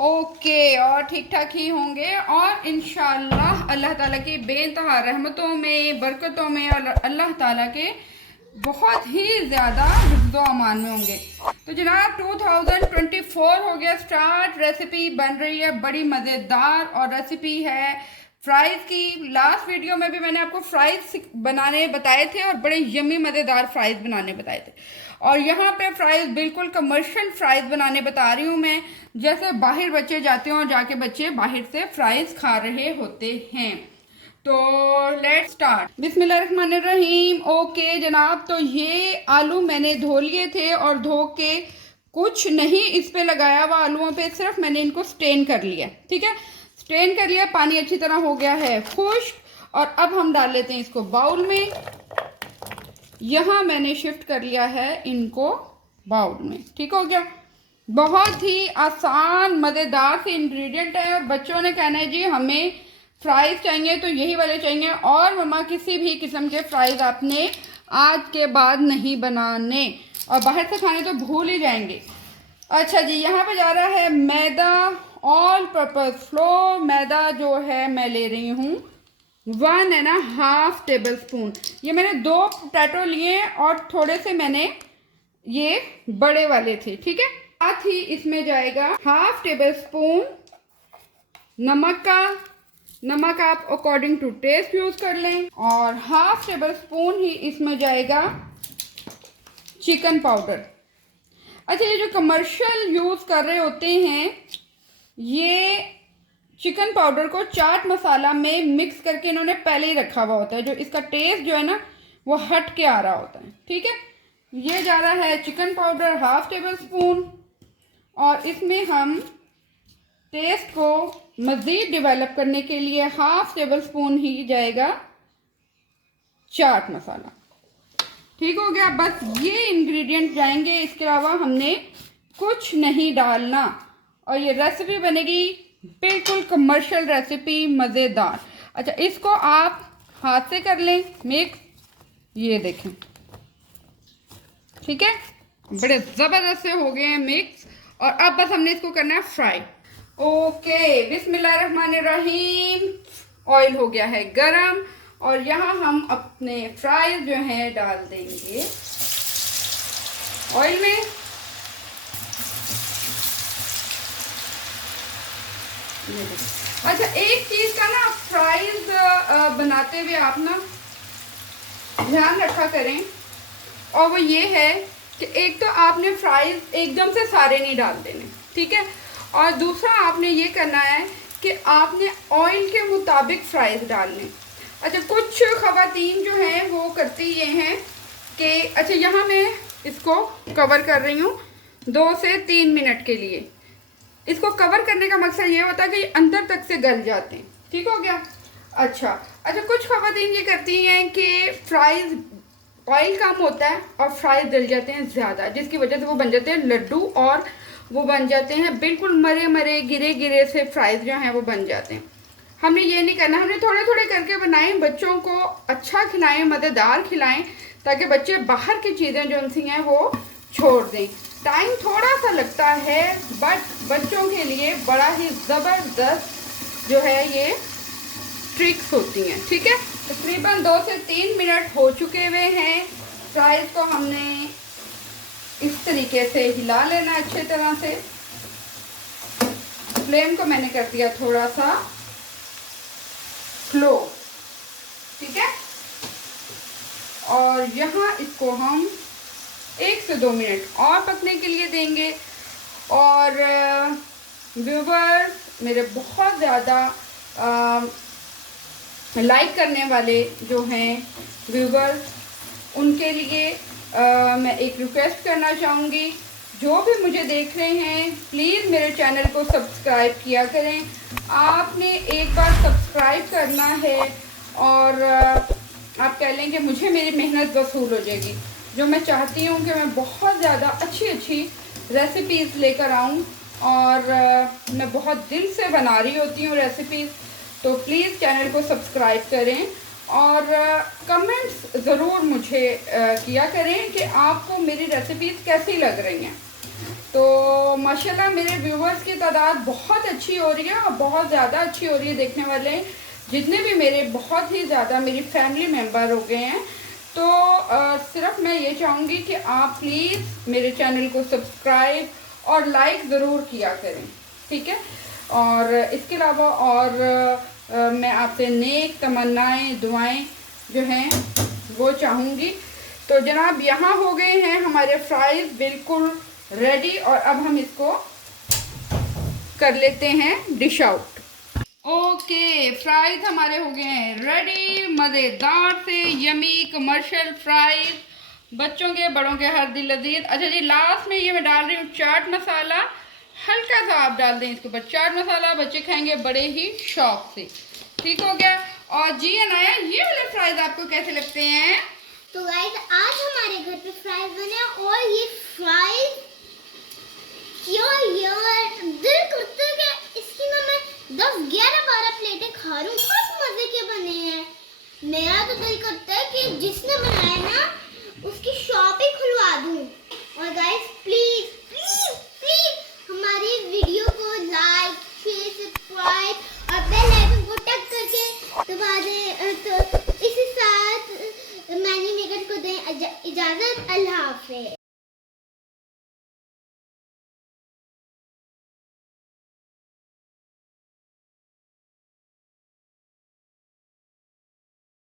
Okay, और ठीक ठाक ही होंगे और इंशाल्लाह अल्लाह ताला की बेइंतहा रहमतों में, बरकतों में और अल्लाह ताला के बहुत ही ज़्यादा हिफ्ज़ो अमान में होंगे। तो जनाब 2024 हो गया स्टार्ट। रेसिपी बन रही है बड़ी मज़ेदार और रेसिपी है फ्राइज़ की। लास्ट वीडियो में भी मैंने आपको फ्राइज़ बनाने बताए थे और बड़े यमी मज़ेदार फ्राइज़ बनाने बताए थे। और यहाँ पे फ्राइज़ बिल्कुल कमर्शियल फ्राइज़ बनाने बता रही हूँ मैं, जैसे बाहर बच्चे जाते हैं और जाके बच्चे बाहर से फ्राइज़ खा रहे होते हैं। तो लेट्स स्टार्ट। बिस्मिल्लाहिर्रहमानिर्रहीम। ओके जनाब, तो ये आलू मैंने धो लिए थे और धो के कुछ नहीं इस पे लगाया हुआ आलूओं पे, सिर्फ मैंने इनको स्टेन कर लिया। ठीक है, स्टेन कर लिया, पानी अच्छी तरह हो गया है खुश्क। और अब हम डाल लेते हैं इसको बाउल में। यहाँ मैंने शिफ्ट कर लिया है इनको बाउल में। ठीक हो गया। बहुत ही आसान मज़ेदार से इंग्रेडिएंट है और बच्चों ने कहना है जी हमें फ्राइज़ चाहिए तो यही वाले चाहिए, और मम्मा किसी भी किस्म के फ्राइज़ आपने आज के बाद नहीं बनाने, और बाहर से खाने तो भूल ही जाएंगे। अच्छा जी, यहाँ पे जा रहा है मैदा, ऑल पर्पज़ फ्लोर। मैदा जो है मैं ले रही हूँ 1.5 टेबल स्पून। ये मैंने 2 पोटैटो लिए और थोड़े से मैंने ये बड़े वाले थे। ठीक है, साथ ही इसमें जाएगा 1/2 टेबल स्पून नमक का। नमक आप अकॉर्डिंग टू टेस्ट यूज कर लें। और 1/2 टेबल स्पून ही इसमें जाएगा चिकन पाउडर। अच्छा, ये जो कमर्शियल यूज कर रहे होते हैं ये चिकन पाउडर को चाट मसाला में मिक्स करके इन्होंने पहले ही रखा हुआ होता है, जो इसका टेस्ट जो है ना वो हट के आ रहा होता है। ठीक है, ये जा रहा है चिकन पाउडर 1/2 टेबल स्पून। और इसमें हम टेस्ट को मज़ीद डेवलप करने के लिए 1/2 टेबल स्पून ही जाएगा चाट मसाला। ठीक हो गया, बस ये इंग्रेडिएंट जाएंगे, इसके अलावा हमने कुछ नहीं डालना। और ये रेसिपी बनेगी बिल्कुल कमर्शियल रेसिपी, मज़ेदार। अच्छा, इसको आप हाथ से कर लें मिक्स, ये देखें। ठीक है, बड़े ज़बरदस्त से हो गए हैं मिक्स। और अब बस हमने इसको करना है फ्राई। ओके, बिस्मिल्लाहिर्रहमानिर्रहीम। ऑयल हो गया है गरम और यहाँ हम अपने फ्राइज जो हैं डाल देंगे ऑयल में। अच्छा, एक चीज़ का ना फ्राइज बनाते हुए आप ना ध्यान रखा करें, और वो ये है कि एक तो आपने फ्राइज एकदम से सारे नहीं डाल देने। ठीक है, और दूसरा आपने ये करना है कि आपने ऑयल के मुताबिक फ्राइज डालने। अच्छा, कुछ ख़वातीन जो हैं वो करती ये हैं कि अच्छा यहाँ मैं इसको कवर कर रही हूँ 2 से 3 मिनट के लिए। इसको कवर करने का मकसद ये होता है कि अंदर तक से गल जाते हैं। ठीक हो गया। अच्छा, कुछ ख़वातीन ये करती हैं कि फ्राइज ऑयल कम होता है और फ्राइज जल जाते हैं ज़्यादा, जिसकी वजह से वो बन जाते हैं लड्डू, और वो बन जाते हैं बिल्कुल मरे मरे गिरे गिरे से फ्राइज जो हैं वो बन जाते हैं। हमने ये नहीं करना, हमने थोड़े थोड़े करके बनाएं, बच्चों को अच्छा खिलाएं, मज़ेदार खिलाएं, ताकि बच्चे बाहर की चीज़ें जो उनसी हैं वो छोड़ दें। टाइम थोड़ा सा लगता है बट बच्चों के लिए बड़ा ही ज़बरदस्त जो है ये ट्रिक्स होती हैं। ठीक है, तकरीबन 2 से 3 मिनट हो चुके हुए हैं। फ्राइज को हमने इस तरीके से हिला लेना अच्छे तरह से। फ्लेम को मैंने कर दिया थोड़ा सा स्लो। ठीक है, और यहाँ इसको हम 1 से 2 मिनट और पकने के लिए देंगे। और व्यूवर्स मेरे बहुत ज़्यादा लाइक करने वाले जो हैं व्यूवर्स, उनके लिए मैं एक रिक्वेस्ट करना चाहूँगी, जो भी मुझे देख रहे हैं प्लीज़ मेरे चैनल को सब्सक्राइब किया करें। आपने एक बार सब्सक्राइब करना है और आप कह लें कि मुझे मेरी मेहनत वसूल हो जाएगी। जो मैं चाहती हूँ कि मैं बहुत ज़्यादा अच्छी अच्छी रेसिपीज़ लेकर आऊँ, और मैं बहुत दिल से बना रही होती हूँ रेसिपीज़। तो प्लीज़ चैनल को सब्सक्राइब करें और कमेंट्स ज़रूर मुझे किया करें कि आपको मेरी रेसिपीज़ कैसी लग रही हैं। तो माशाल्लाह मेरे व्यूवर्स की तादाद बहुत अच्छी हो रही है और बहुत ज़्यादा अच्छी हो रही है। देखने वाले जितने भी मेरे बहुत ही ज़्यादा मेरी फैमिली मेम्बर हो गए हैं। तो सिर्फ मैं ये चाहूँगी कि आप प्लीज़ मेरे चैनल को सब्सक्राइब और लाइक ज़रूर किया करें, ठीक है। और इसके अलावा और मैं आपसे नेक तमन्नाएं दुआएं जो हैं वो चाहूँगी। तो जनाब यहाँ हो गए हैं हमारे फ्राइज़ बिल्कुल रेडी और अब हम इसको कर लेते हैं डिश आउट। ओके, फ्राइज हमारे हो गए हैं रेडी, मज़ेदार से यमी कमर्शियल फ्राइज, बच्चों के बड़ों के हर दिल लजीज। अच्छा जी, लास्ट में ये मैं डाल रही हूँ चाट मसाला, हल्का सा आप डाल दें इसके ऊपर चाट मसाला, बच्चे खाएंगे बड़े ही शौक से। ठीक हो गया। और जी अनाया, ये वाले फ्राइज आपको कैसे लगते हैं? तो गाइस आज हमारे घर पे फ्राइज बने और ये फ्राइज दिल करता है कि इसकी ना मैं 10-11-12 प्लेटें खा लूं। बहुत मजे के बने हैं। मेरा तो दिल करता है कि जिसने बनाया ना उसकी शॉप ही खुलवा दूं। और गाइस प्लीज प्लीज प्लीज हमारी वीडियो को लाइक शेयर सब्सक्राइब और बेल आइकन को टच करके दबा दें। तो इसी साथ मैनी मेकर को दें इजाजत। अल्लाह हाफिज़।